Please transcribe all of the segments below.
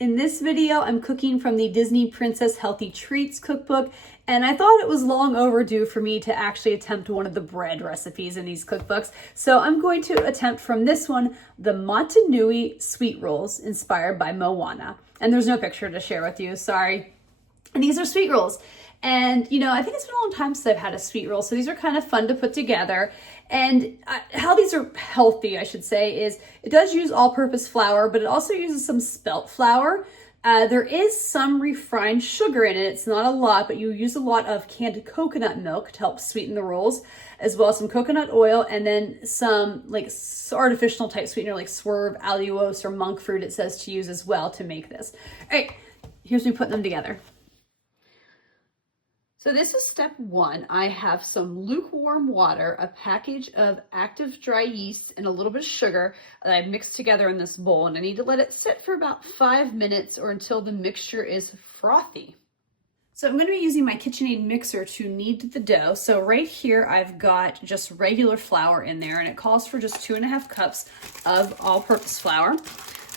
In this video, I'm cooking from the Disney Princess Healhty Treats cookbook, and I thought it was long overdue for me to actually attempt one of the bread recipes in these cookbooks. So I'm going to attempt from this one, the Motunui Sweet Rolls, inspired by Moana. And there's no picture to share with you, sorry. And these are sweet rolls. And, you know, I think it's been a long time since I've had a sweet roll, so these are kind of fun to put together. And how these are healthy, I should say, is it does use all-purpose flour, but it also uses some spelt flour. There is some refined sugar in it. It's not a lot, but you use a lot of canned coconut milk to help sweeten the rolls, as well as some coconut oil, and then some like artificial type sweetener like swerve, allulose, or monk fruit it says to use as well to make this. All right, here's me putting them together. So this is step one. I have some lukewarm water, a package of active dry yeast, and a little bit of sugar that I've mixed together in this bowl. And I need to let it sit for about 5 minutes or until the mixture is frothy. So I'm going to be using my KitchenAid mixer to knead the dough. So right here, I've got just regular flour in there, and it calls for just 2.5 cups of all-purpose flour.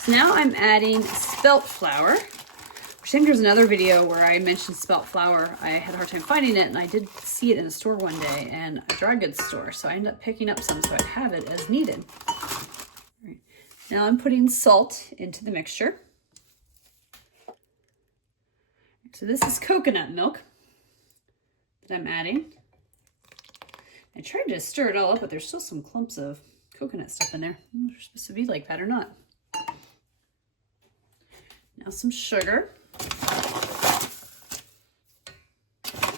So now I'm adding spelt flour. I think there's another video where I mentioned spelt flour. I had a hard time finding it, and I did see it in a store one day, and a dry goods store. So I ended up picking up some so I have it as needed. All right. Now I'm putting salt into the mixture. So this is coconut milk that I'm adding. I tried to stir it all up, but there's still some clumps of coconut stuff in there. I don't know if they're supposed to be like that or not. Now some sugar.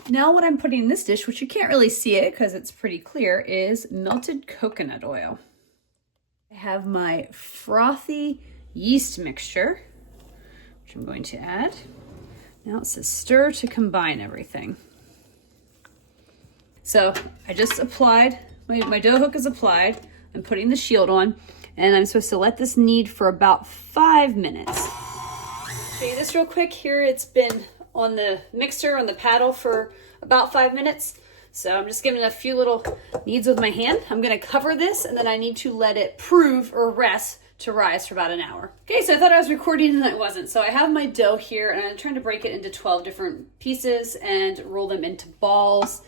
Now what I'm putting in this dish, which you can't really see it because it's pretty clear, is melted coconut oil. I have my frothy yeast mixture, which I'm going to add. Now it says stir to combine everything. So I just applied, my dough hook is applied. I'm putting the shield on, and I'm supposed to let this knead for about 5 minutes. Show you this real quick. Here it's been on the mixer, on the paddle for about 5 minutes. So I'm just giving it a few little kneads with my hand. I'm gonna cover this, and then I need to let it prove or rest to rise for about an hour. Okay, so I thought I was recording and I wasn't. So I have my dough here, and I'm trying to break it into 12 different pieces and roll them into balls.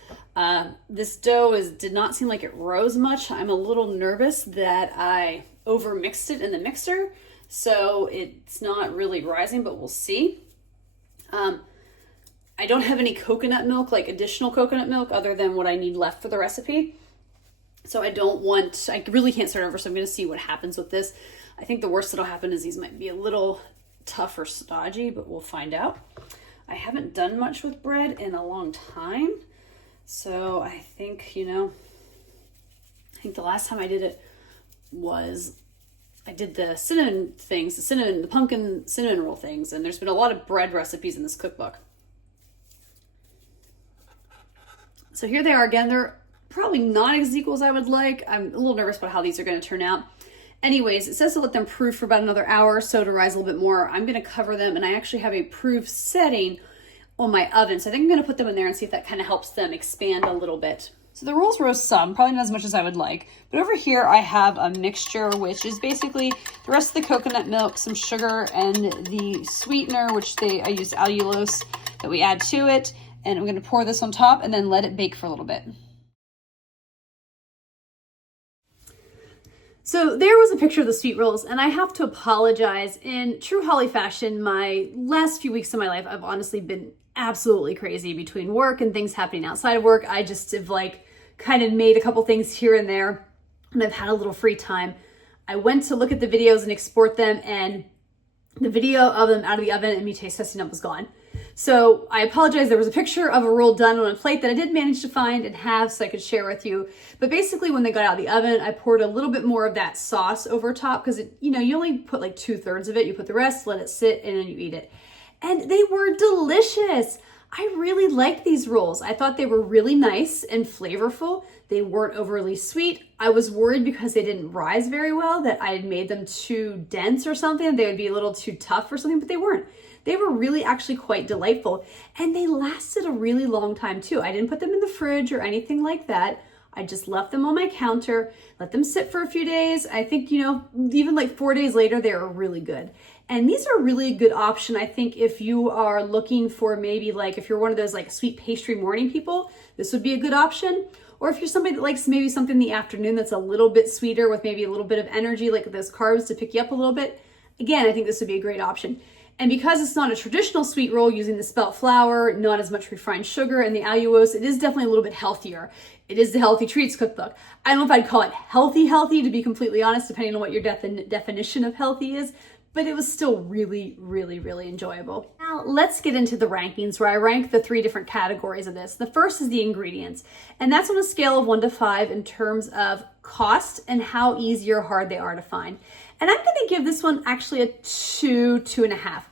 This dough did not seem like it rose much. I'm a little nervous that I over mixed it in the mixer, so it's not really rising, but we'll see. I don't have any coconut milk, like additional coconut milk, other than what I need left for the recipe. So I really can't start over, so I'm gonna see what happens with this. I think the worst that'll happen is these might be a little tough or stodgy, but we'll find out. I haven't done much with bread in a long time. So I think, I think the last time I did it was I did the cinnamon things, the pumpkin cinnamon roll things, and there's been a lot of bread recipes in this cookbook. So here they are again. They're probably not as equal as I would like. I'm a little nervous about how these are going to turn out. Anyways, it says to let them proof for about another hour or so to rise a little bit more. I'm going to cover them, and I actually have a proof setting on my oven. So I think I'm going to put them in there and see if that kind of helps them expand a little bit. So the rolls rose some, probably not as much as I would like. But over here I have a mixture, which is basically the rest of the coconut milk, some sugar, and the sweetener, which I used allulose that we add to it. And I'm going to pour this on top and then let it bake for a little bit. So there was a picture of the sweet rolls, and I have to apologize. In true Holly fashion, my last few weeks of my life, I've honestly been absolutely crazy between work and things happening outside of work. I just have kind of made a couple things here and there, and I've had a little free time. I went to look at the videos and export them, and the video of them out of the oven and me taste testing up was gone. So I apologize. There was a picture of a roll done on a plate that I did manage to find and have so I could share with you. But basically when they got out of the oven, I poured a little bit more of that sauce over top because you only put like 2/3 of it. You put the rest, let it sit, and then you eat it. And they were delicious. I really liked these rolls. I thought they were really nice and flavorful. They weren't overly sweet. I was worried because they didn't rise very well that I had made them too dense or something. They would be a little too tough or something, but they weren't. They were really actually quite delightful, and they lasted a really long time too. I didn't put them in the fridge or anything like that. I just left them on my counter, let them sit for a few days. I think, even like 4 days later, they are really good. And these are a really good option, I think, if you are looking for maybe like, if you're one of those like sweet pastry morning people, this would be a good option. Or if you're somebody that likes maybe something in the afternoon that's a little bit sweeter with maybe a little bit of energy, like those carbs to pick you up a little bit, again, I think this would be a great option. And because it's not a traditional sweet roll using the spelt flour, not as much refined sugar and the allulose, it is definitely a little bit healthier. It is the Healthy Treats cookbook. I don't know if I'd call it healthy, to be completely honest, depending on what your definition of healthy is, but it was still really, really, really enjoyable. Now let's get into the rankings where I rank the 3 different categories of this. The first is the ingredients, and that's on a scale of 1 to 5 in terms of cost and how easy or hard they are to find. And I'm gonna give this one actually a 2, 2.5.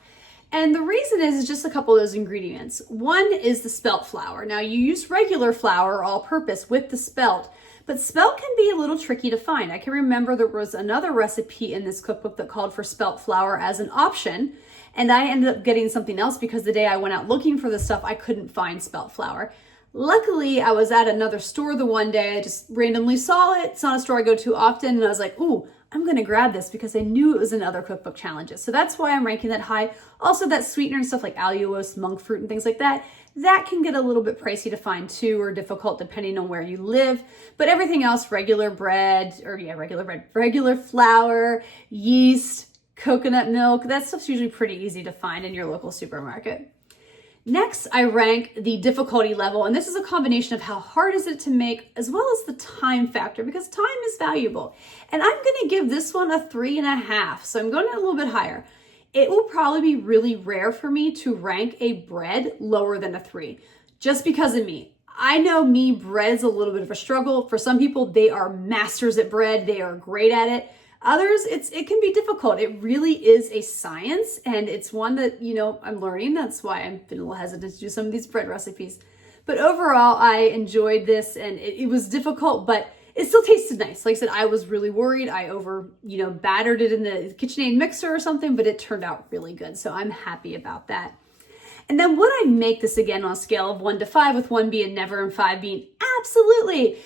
And the reason is just a couple of those ingredients. One is the spelt flour. Now you use regular flour, all purpose, with the spelt, but spelt can be a little tricky to find. I can remember there was another recipe in this cookbook that called for spelt flour as an option, and I ended up getting something else because the day I went out looking for this stuff, I couldn't find spelt flour. Luckily, I was at another store the one day, I just randomly saw it. It's not a store I go to often, and I was like, ooh, I'm gonna grab this because I knew it was in other cookbook challenges. So that's why I'm ranking that high. Also, that sweetener and stuff like allulose, monk fruit, and things like that, that can get a little bit pricey to find too, or difficult depending on where you live. But everything else, regular flour, yeast, coconut milk, that stuff's usually pretty easy to find in your local supermarket. Next, I rank the difficulty level, and this is a combination of how hard is it to make as well as the time factor, because time is valuable. And I'm gonna give this one a 3.5, so I'm going a little bit higher. It will probably be really rare for me to rank a bread lower than a 3, just because of me. I know me, bread's a little bit of a struggle. For some people, they are masters at bread, they are great at it. Others, it can be difficult. It really is a science, and it's one that, I'm learning. That's why I've been a little hesitant to do some of these bread recipes. But overall, I enjoyed this, and it was difficult, but it still tasted nice. Like I said, I was really worried. I battered it in the KitchenAid mixer or something, but it turned out really good. So I'm happy about that. And then would I make this again on a scale of 1 to 5, with 1 being never and 5 being absolutely?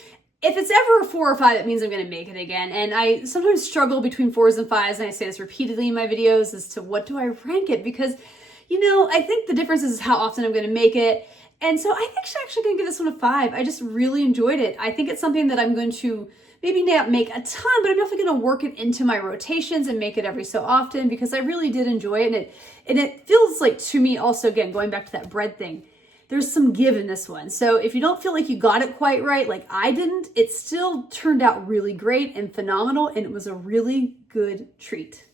If it's ever a 4 or 5, it means I'm gonna make it again. And I sometimes struggle between 4s and 5s, and I say this repeatedly in my videos as to what do I rank it? Because, I think the difference is how often I'm gonna make it. And so I think I'm actually gonna give this one a 5. I just really enjoyed it. I think it's something that I'm going to maybe not make a ton, but I'm definitely gonna work it into my rotations and make it every so often because I really did enjoy it. And it feels like, to me also, again, going back to that bread thing, there's some give in this one. So if you don't feel like you got it quite right, like I didn't, it still turned out really great and phenomenal, and it was a really good treat.